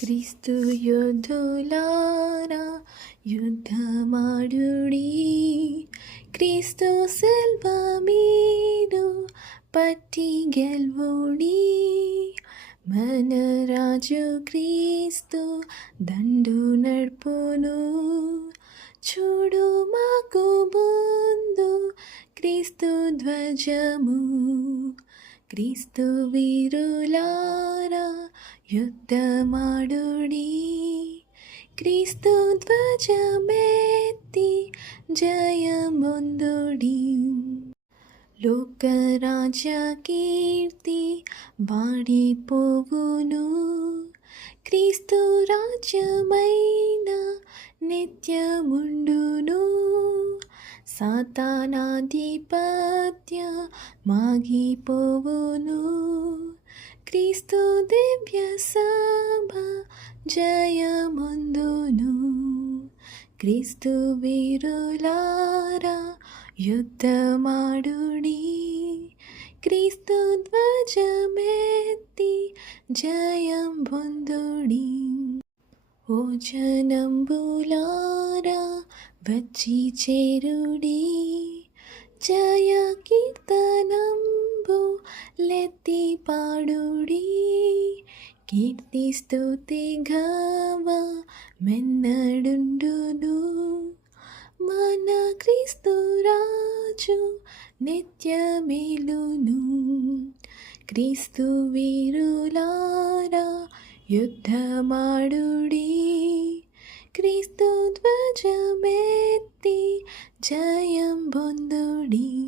క్రీస్తు యోధులారా యుద్ధమాడుడి. క్రీస్తు సెల్వ మీరు పట్టి గెల్వుడి. మన రాజు క్రీస్తు దండు నడుపును. చూడు మాకు ముందు క్రీస్తు ధ్వజము. క్రీస్తు వీరులారా యుద్ధమాడుడి క్రీస్తు ధ్వజమేత్తి జయముందుడి లోకరాజ కీర్తి వాడిపోవును క్రీస్తు రాజ్యమైన నిత్యముండును సాతానాధిపత్య మాగిపోవును క్రీస్తు దివ్య సభ జయముందును. క్రీస్తు వీరులారా యుద్ధమాడుడి. క్రీస్తు ధ్వజమెత్తి జయం పొందుడి. ఓ జనంబులారా వచ్చి చేరుడి. జయ కీర్తన ఎత్తి పాడుడి కీర్తిస్తుతి గవ మెన్నడుండును. మన క్రీస్తు రాజు నిత్య మేలును. క్రీస్తు వీరులారా యుద్ధమాడుడి క్రీస్తు ధ్వజమెత్తి జయం బొందుడి